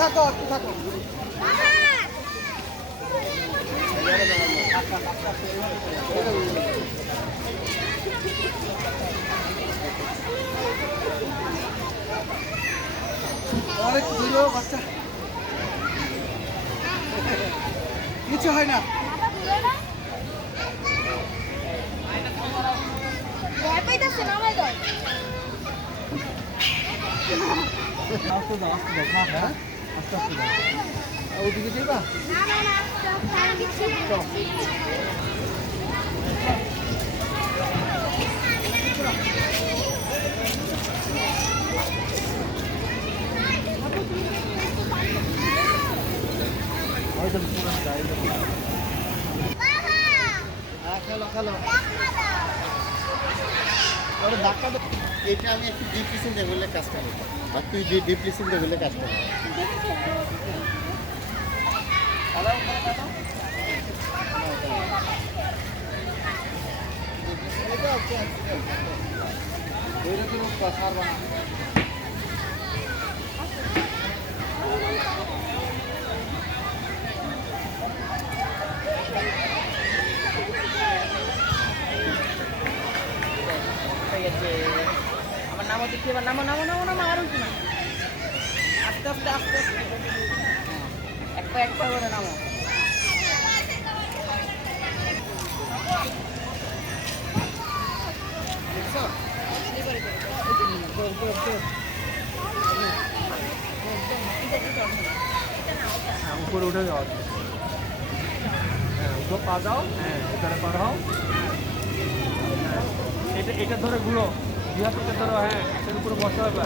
থাকো একটু থাকো। অনেক দূরেও বাচ্চা কিছু হয় না। আস্তে দাও আস্তে দাও হ্যাঁ আস্তে আস্তে দাও। ওদিকে যাইবা খেলো খেলো ধাক্কা। এটা আমি একটু ডিপ্রেশন লেভেলে কাজ করি আর তুই ডিপ্রেশন লেভেলে কাজ করি। আমার নামও দেখি এবার নামো নামো নামো নামো আর উঠি না আস্তে আস্তে আস্তে আস্তে এক পা করে নামো উপরে উঠে যাওয়া হ্যাঁ উঠো পা দাও হ্যাঁ এখানে পা দাও এটা এটা ধরে ঘুরো দুই হাত থেকে ধরো হ্যাঁ এটার উপরে বসা হবে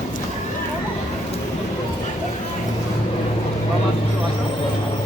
বাবা আসো